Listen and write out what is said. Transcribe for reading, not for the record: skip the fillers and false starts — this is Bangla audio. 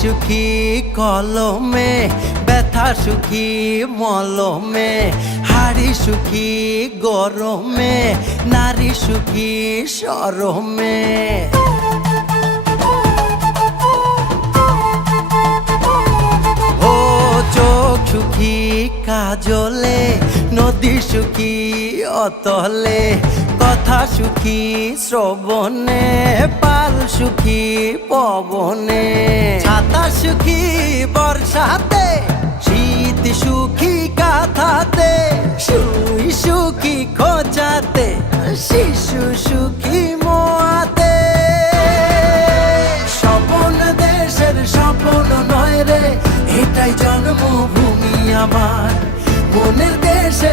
সুখী কলমে, ব্যথা সুখী মলমে, হাড়ি সুখী গরমে, নারী সুখী শরমে। ও চোখ সুখী কাজলে, নদী সুখী অতলে, কথা সুখী শ্রবণে, পাল সুখী পবনে, ছাতা সুখী বর্ষাতে, শীত সুখী কাঁথাতে, সুই সুখী খোঁচাতে, শিশু সুখী মোয়াতে। স্বপন দেশের স্বপন নয় রে, এটাই জন্মভূমি আমার, মনের দেশে